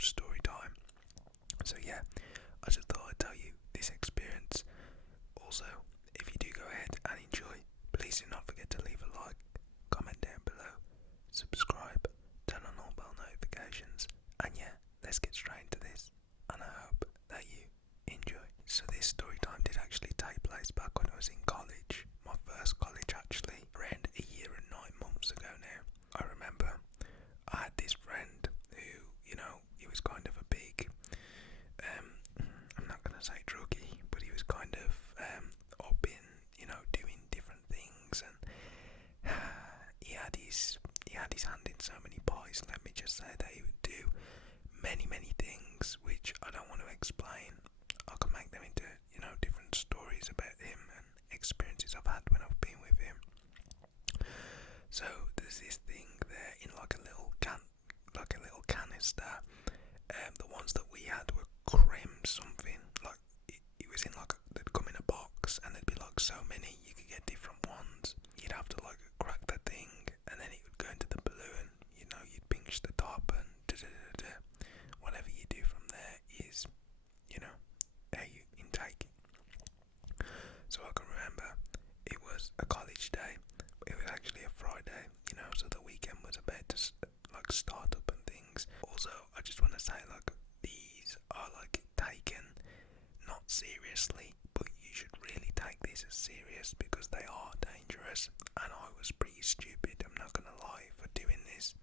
story time. So yeah, I just thought I'd tell you this experience. Also, if you do go ahead and enjoy, please do not forget to leave a like, comment down below, subscribe, turn on all bell notifications, and yeah, let's get straight into this, and I hope that you enjoy. So this story time did actually take place back when I was in college, my first college actually, around a year and 9 months ago now. I remember I had this friend who, he was kind of a big, I'm not going to say druggie, but he was kind of up in, doing different things, and he had his hand in so many pies. Let me just say that he would do many things which I don't want to explain. I can make them into, different stories about him and experiences I've had when I've been with him. So there's this thing there in like a little canister. The ones that we had were creme something. Like it was in like they'd come in a box, and there'd be like so many. You could get different ones. You'd have to like crack the thing, and then it would go into the balloon. You'd pinch the top, and whatever you do from there is, how you intake it. So I can remember it was a college day. It was actually a Friday, so the weekend was about to start up and things. Also, I just want to say these are taken not seriously, but you should really take this as serious because they are dangerous, and I was pretty stupid, I'm not gonna lie, for doing this,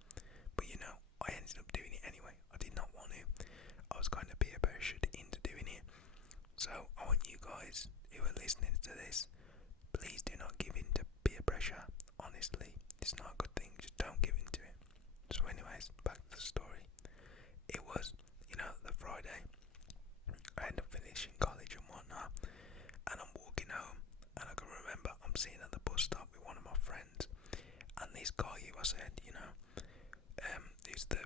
but I ended up doing it anyway. I did not want to. I was kind of peer pressured into doing it. So I want you guys who are listening to this, please do not give in to peer pressure. Honestly, it's not a good thing. Just don't give in to it. So anyways, back to the story. It was, the Friday. I end up finishing college and whatnot, and I'm walking home, and I can remember I'm sitting at the bus stop with one of my friends, and this guy who I said, who's the,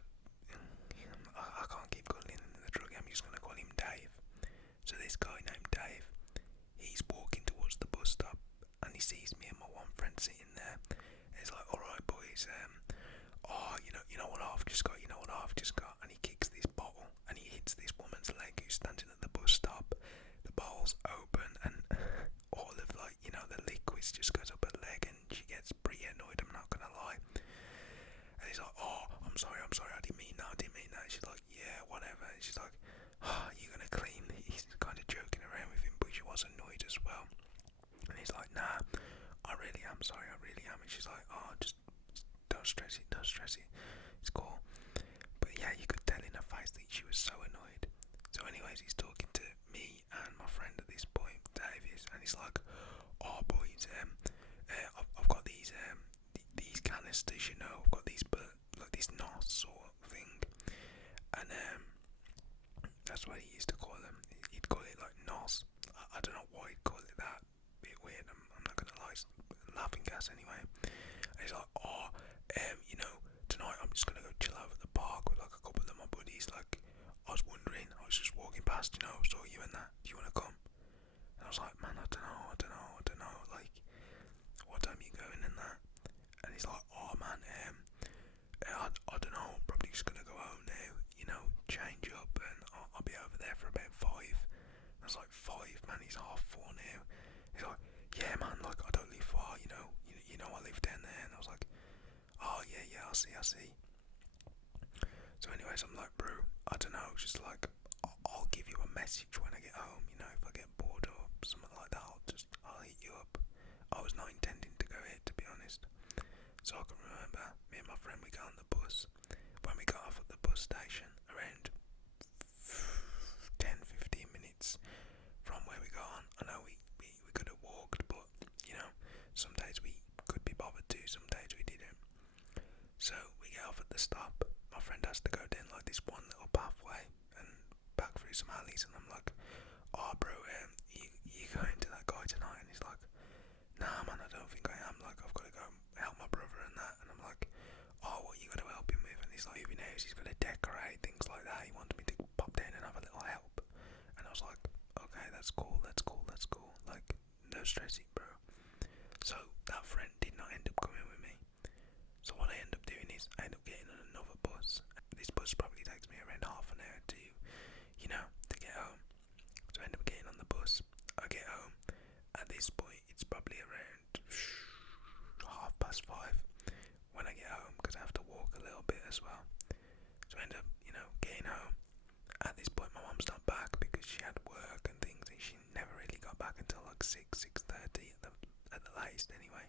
I can't keep calling him the drug, I'm just going to call him Dave. So this guy named Dave, he's walking towards the bus stop, and he sees me and my one friend sitting there, and he's like, alright boys, you know what I've just got, and he kicks this bottle, and he hits this woman's leg who's standing at the bus stop. The bottle's open, and all of the liquids just goes up her leg, and she gets pretty annoyed, I'm not gonna lie. And he's like, oh, I'm sorry, I didn't mean that. She's like, yeah, whatever. And she's like, oh, you're gonna clean. He's kind of joking around with him, but she was annoyed as well. And he's like, nah, I really am sorry, I really am. And she's like, oh, just don't stress it, it's cool. But yeah, you could tell in her face that she was so annoyed. So anyways, he's talking to me and my friend at this point, Davis, and he's like, oh boys, I've got these canisters, I've got these, but like this NOS sort of thing, and that's what he used to call them. He'd call it like NOS. I don't know why he'd call it that. Bit weird. I'm not gonna lie. Laughing gas anyway. And he's like, oh, tonight I'm just gonna go chill out at the park with like a couple of my buddies. Like, I was wondering, I was just walking past, saw you and that. Do you wanna come? And I was like, man, I don't know. Like, what time are you going and that? And he's like, oh man, I don't know. I'm probably just gonna go home now. Change up, and I'll be over there for about 5. I was like, 5, man, he's 4:30 now. He's like, yeah, man, like I don't live far, you know I live down there. And I was like, oh yeah, I see. So anyways, I'm like, bro, I don't know, just like I'll give you a message when I get home. If I get bored or something like that, I'll hit you up. I was not intending to go here, to be honest. So I can remember me and my friend, we got on the bus. When we got off at the bus station, around 10-15 minutes from where we got on, I know we could have walked, but some days we could be bothered to, some days we didn't. So we get off at the stop. My friend has to go down like this one little pathway and back through some alleys, and I'm like, oh bro, you going to that guy tonight? And he's like, nah man, I don't think I am. Like, I've got to go help my brother and that. And I'm like, oh, what you got to help him with? And he's like, moving house, he's got to decorate, things like that. He wanted me to pop down and have a little help. And I was like, okay, that's cool. Like, no stressing, bro. So that friend did not end up coming with me. So what I end up doing is I end up getting on another bus. This bus probably takes me around half an end up, getting home. At this point, my mum's not back because she had work and things, and she never really got back until like 6:30 at the latest anyway.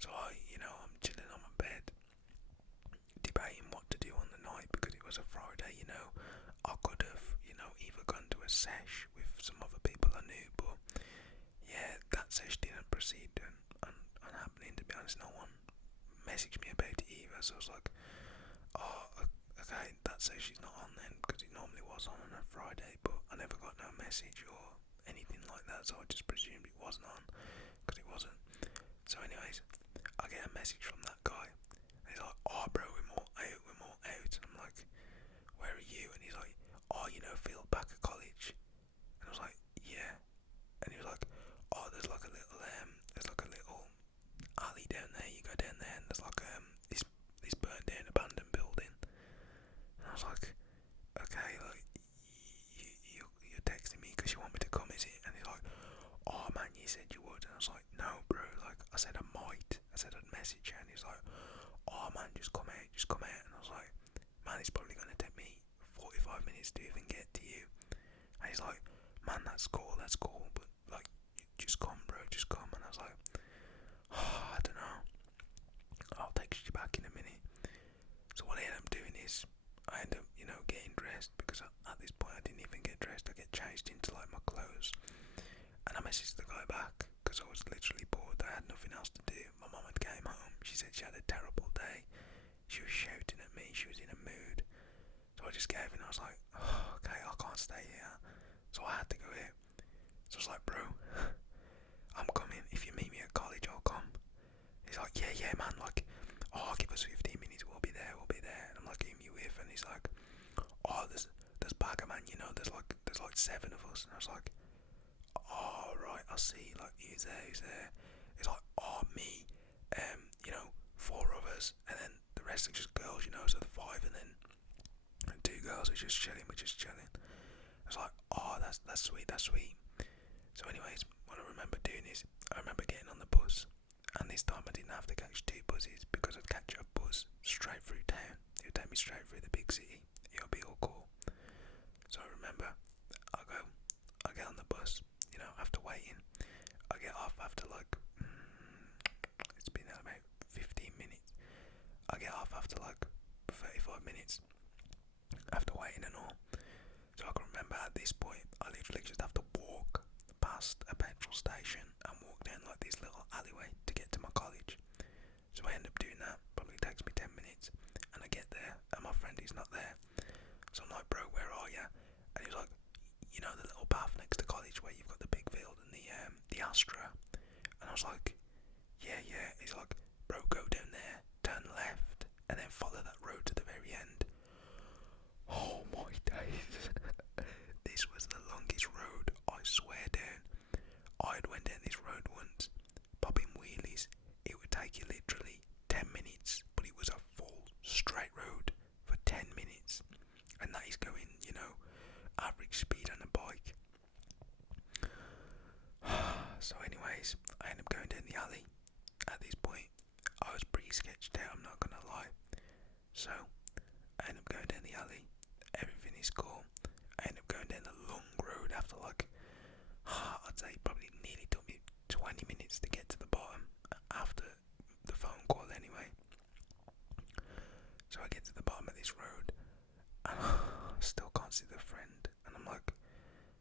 So I'm chilling on my bed, debating what to do on the night because it was a Friday. I could have, either gone to a sesh with some other people I knew, but yeah, that sesh didn't proceed, and happening, to be honest, no one messaged me about it either. So I was like, oh, okay, that sesh is not on then, because it normally was on a Friday, but I never got no message or anything like that, so I just presumed it wasn't on, because it wasn't. So anyways, I get a message from that guy, and he's like, oh bro, we're more out, and I'm like, where are you? And he's like, oh, Field back at college. And I was like, yeah. And he was like, oh, there's like a little alley down there, you go down there, and there's like this burnt down abandoned building. And I was like, okay, like, you're texting me because you want me to come, is it? And he's like, oh man, you said you would. And I was like, no bro, like, I said I might, I said I'd message you. And he's like, oh man, just come out. And I was like, man, it's probably going to take me 45 minutes to even get to you. And he's like, man, that's cool, but like, just come bro, just come. And I was like, oh, I don't know, I'll text you back in a minute. So what I end up doing is, I end up, getting dressed, because at this point I didn't even get dressed, I get changed into like my clothes, and I messaged the guy back, because I was literally bored, I had nothing else to do. My mum had came home, she said she had a terrible day, she was shouting at me, she was in a mood, so I just gave in. I was like, oh, okay, I can't stay here, so I had to go here. So I was like, bro, I'm coming, if you meet me at college I'll come. He's like, yeah man, like, oh, give us 15 minutes, we'll be there. And I'm like, who you with? And he's like, oh, there's Bagger man, there's like 7 of us. And I was like, oh right, I see, like, who's there? He's like, oh, me, 4 others, and then the rest are just girls, so the 5, and then 2 girls are just chilling, we're just chilling. I was like, oh, that's sweet. So anyways, what I remember doing is, I remember getting on the bus, and this time I didn't have to catch 2 buses, because I'd catch a bus straight through town. It would take me straight through the big city. It'll be all cool. So I remember, I get on the bus, after waiting. I get off after like, it's been about 15 minutes. I get off after like 35 minutes, after waiting and all. So I can remember at this point, I literally just have to walk past a petrol station and walk down like this little alleyway to get to my college. So I end up doing that, probably takes me 10 minutes, and I get there, and my friend is not there. So I'm like, bro, where are you? And he's like, the little path next to college where you've got the big field and the Astra. And I was like, yeah. He's like, bro, go down there, turn left, and then follow that road to the very end. Oh my days. This was the longest road, I swear down. I'd went down this road once, popping wheelies. It would take you literally 10 minutes, but it was a full straight road for 10 minutes. And that is going, average speed on a bike. So anyways, I ended up going down the alley. At this point, I was pretty sketched out, I'm not gonna lie. So, I ended up going down the alley. Everything is cool. I ended up going down the long road after like, I'd say probably nearly took me 20 minutes to get to the bottom after the phone call anyway. So I get to the bottom of this road, and I still can't see the friend, and I'm like,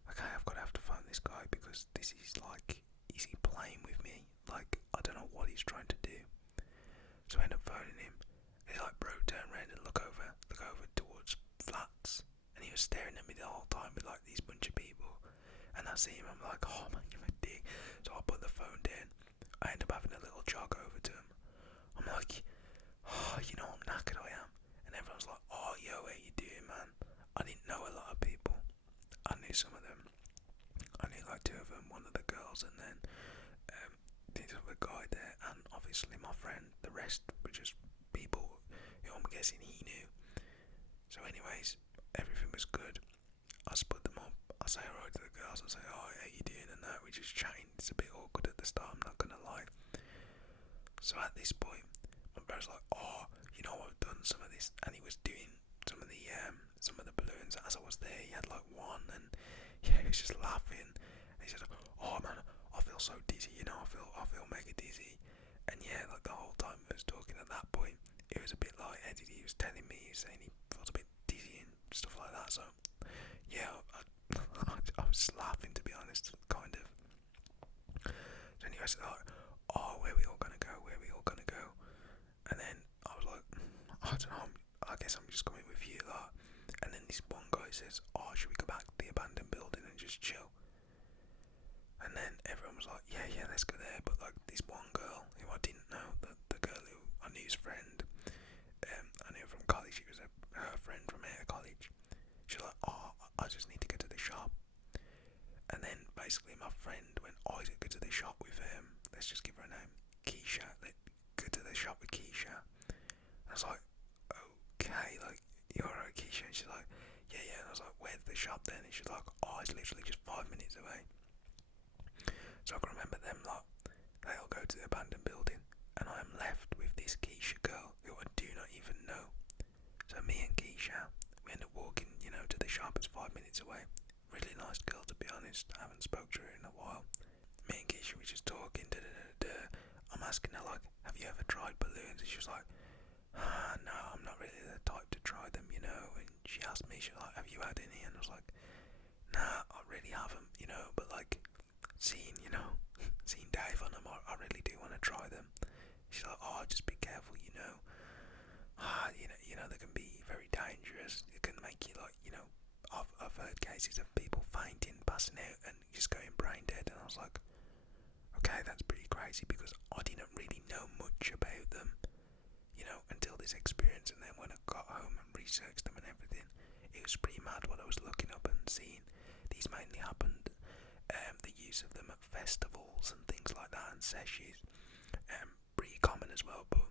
okay, have to phone this guy, because this is like, is he playing with me? Like, I don't know what he's trying to do. So I end up phoning him. He's like, bro, turn around and look over towards flats. And he was staring at me the whole time with like these bunch of people. And I see him, I'm like, oh man, you're a dick. So I put the phone down. I end up having a little jog over to him. I'm like, oh, I'm knackered, I am. And everyone's like, oh, yo, how you doing, man? I didn't know a lot of people. I knew some of them. I knew like 2 of them, one of the girls, and then this other guy there, and obviously my friend. The rest were just people who I'm guessing he knew. So anyways, everything was good. I split them up. I say alright to the girls, I say, oh, how you doing, and that. We just chatting. It's a bit awkward at the start, I'm not gonna lie. So at this point, my brother's like, oh, I've done some of this, and he was doing had like one, and yeah, he was just laughing. And he said, "Oh man, I feel so dizzy, you know, I feel mega dizzy." And yeah, like the whole time I was talking at that point, it was a bit lightheaded. He was telling me, he was saying he felt a bit dizzy and stuff like that. So yeah, I was just laughing, to be honest, kind of. So anyway, I said, like, "Oh, where are we all gonna go? Where are we all gonna go?" And then I was like, "I don't know. I guess I'm just coming with you, like." And then this one guy says, "Oh, should we go back to the abandoned building and just chill?" And then everyone was like, "Yeah, yeah, let's go there." But like this one girl who I didn't know, the girl who I knew's friend, I knew from college. She was her friend from her college. She's like, "Oh, I just need to go to the shop." And then basically my friend went, "Oh, is it go to the shop with let's just give her a name, Keisha. Let's go to the shop with Keisha." And I was like, "Okay, like you're right, Keisha." And she's like, "Yeah, yeah." And I was like, "Where's the shop then?" And she's like, "Oh, it's literally just 5 minutes away." So I can remember them like they all go to the abandoned building, and I am left with this Keisha girl who I do not even know. So me and Keisha, we end up walking, you know, to the shop. It's 5 minutes away. Really nice girl, to be honest. I haven't spoke to her in a while. Me and Keisha were just talking. I'm asking her like, "Have you ever tried balloons?" And she was like, "No, I'm not really the type to try them, you know." And she asked me, she was like, "Have you had any?" And I was like, "Nah, I really haven't, you know, but like, seeing Dave on them, I really do want to try them." She's like, "Oh, just be careful, you know. You know, they can be very dangerous. It can make you like, you know, I've heard cases of people fainting, passing out, and just going brain dead." And I was like, "Okay, that's pretty crazy," because I didn't really know much about them, you know, until this experience. And then when I got home and researched them and everything, it was pretty mad what I was looking up and seeing. These mainly happened, the use of them at festivals and things like that, and sessions, pretty common as well, but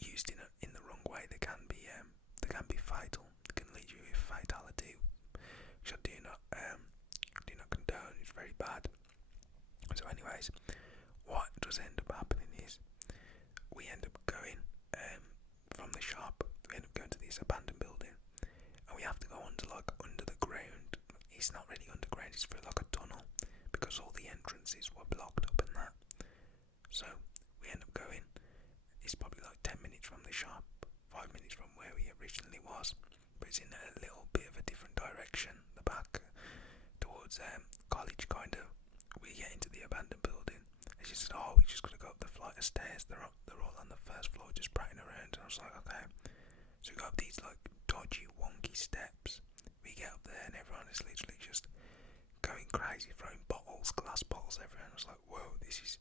used in the wrong way, they can be fatal. They can lead you to fatality, which I do not condone. It's very bad. So, anyways, what does end up happening is we end up going from the shop. We end up going to this abandoned building, and we have to go under the ground. It's not really underground. It's through like a tunnel because all the entrances were blocked up and that. So we end up going. It's probably like 10 minutes from the shop, 5 minutes from where we originally was, but it's in a little bit of a different direction, the back towards college kind of. We get into the abandoned building, and she said, "Oh, we just gotta go up the flight of stairs. They're all on the first floor, just prattling around." And I was like, "Okay." So we go up these like dodgy, wonky steps. We get up there, and everyone is literally just going crazy, throwing bottles, glass bottles everywhere. And I was like, "Whoa, this is."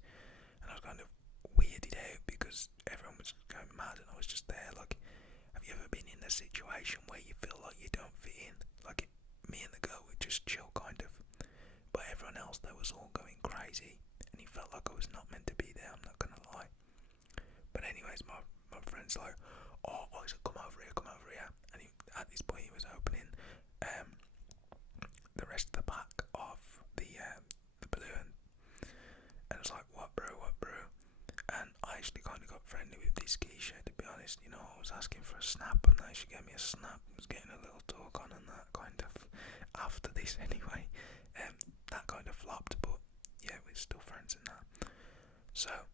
And I was kind of weirded out because everyone was going mad, and I was just there. Like, have you ever been in a situation where you feel like you don't fit in? Like, me and the girl were just chill, kind of, but everyone else there was all going crazy, and he felt like I was not meant to be there. I'm not gonna lie. But anyways, my friend's like, "Oh, Isaac, come over here," and at this point he was opening the rest of the pack of the balloon, and I was like, what bro?" And I actually kind of got friendly with this Keisha, to be honest. You know, I was asking for a snap, and then she gave me a snap. I was getting a little talk on and that kind of after this anyway. That kind of flopped, but yeah, we're still friends in that. So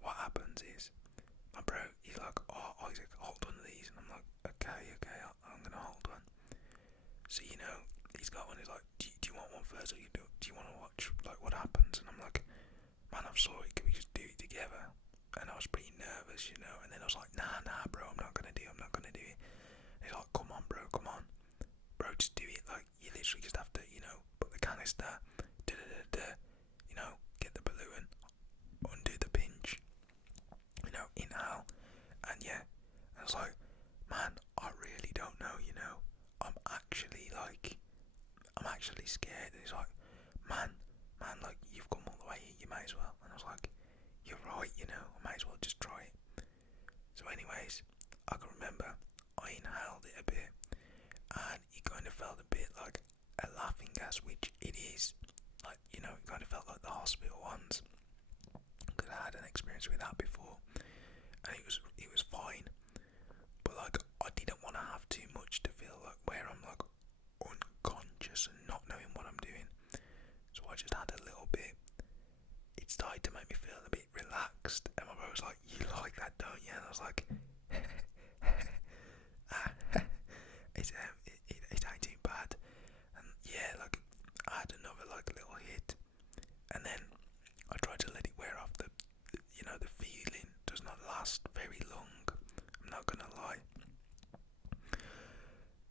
what happens is my bro, he's like, "Oh, Isaac, hold one of these," and I'm like, okay, I'm gonna hold one. So you know, he's got one. He's like, do you want one first, or do you want to watch like what happens? And I'm like, "Man, I'm sorry, can we just do it together?" And I was pretty nervous, you know. And then I was like, nah, bro, I'm not gonna do it. And he's like, come on, bro, just do it. Like, you literally just have to, you know, put the canister, you know, get the balloon, undo the pinch, you know, inhale, and yeah. And I was like, "Man, I really don't know, you know. I'm actually scared." And he's like, man, like, "You've come all the way here, you may as well." And I was like, "You're right, you know, I might as well just try it." So anyways, I can remember I inhaled it a bit, and it kind of felt a bit like a laughing gas, which it is. Like, you know, it kind of felt like the hospital ones, because I had an experience with that before, and it was fine. But like, I didn't want to have too much to feel like where I'm like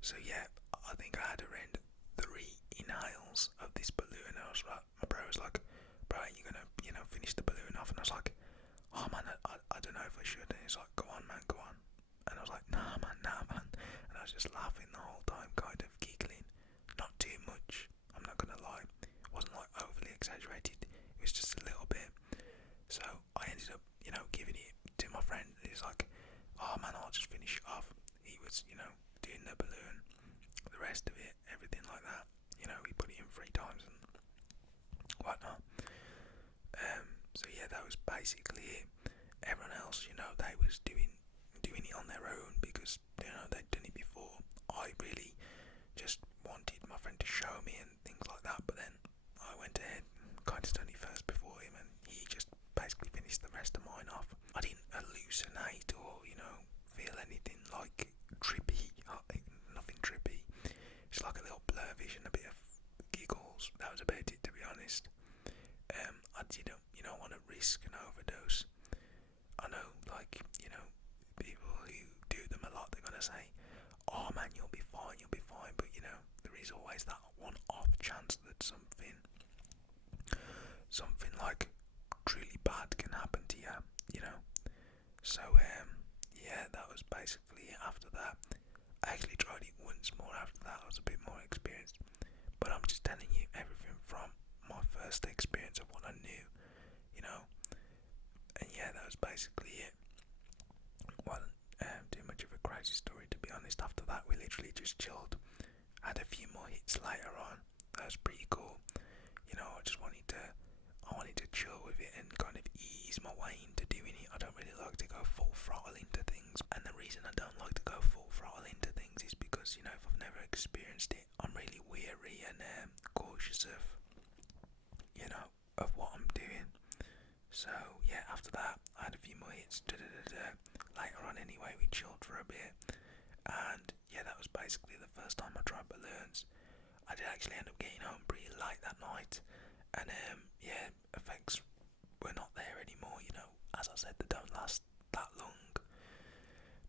So yeah, I think I had around 3 inhales of this balloon. I was like, my bro was like, bro, are you gonna, finish the balloon off? And I was like, oh man, I don't know if I should. And he's like, go on man, go on. And I was like, nah man. And I was just laughing the whole time, kind of giggling. Not too much, I'm not gonna lie. It wasn't like overly exaggerated, it was just a little bit. So I ended up, giving it to my friend. He's like, oh man, I'll just finish it off. He was, doing the balloon, the rest of it, everything like that. He put it in 3 times and whatnot. So yeah, that was basically it. Everyone else, they was doing it on their own because they'd done it before. I really just wanted my friend to show me and things like that, but then I went ahead and kind of done it first before him, and he just basically finished the rest of mine off. I didn't hallucinate or feel anything like trippy, nothing trippy. It's like a little blur vision, a bit of giggles. That was about it, to be honest. I didn't, want to risk an overdose. I know, like, people who do them a lot, they're gonna say, oh man, you'll be fine, but there is always that one off chance that something like truly bad can happen to you, So, yeah, that was basically it after that. I actually tried it once more after that, I was a bit more experienced. But I'm just telling you everything from my first experience of what I knew, And yeah, that was basically it. Wasn't too much of a crazy story, to be honest. After that, we literally just chilled. Had a few more hits later on. That was pretty cool. I wanted to chill with it and kind of ease my way into doing it. I don't really like to go full throttle into things, and the reason I don't like to go full throttle into things is because if I've never experienced it, I'm really weary and cautious of what I'm doing. So yeah, after that I had a few more hits. Later on anyway, we chilled for a bit, and yeah, that was basically the first time I tried balloons. I did actually end up getting home pretty late that night, and yeah, effects were not there anymore. As I said, they don't last that long.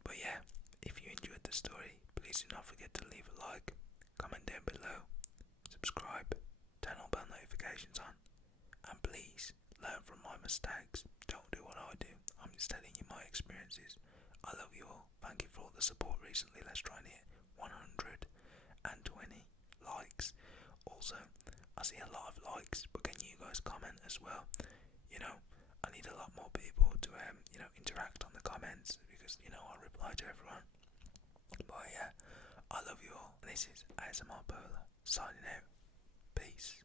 But yeah, if you enjoyed the story, please do not forget to leave a like, comment down below, subscribe, turn all bell notifications on, and please learn from my mistakes. Don't do what I do. I'm just telling you my experiences. I love you all. Thank you for all the support recently. Let's try and hit 120 likes. Also, I see a lot of likes, but can you guys comment as well? I need a lot more people to interact on the comments because I reply to everyone. But yeah, I love you all. This is ASMR Polar signing out. Peace.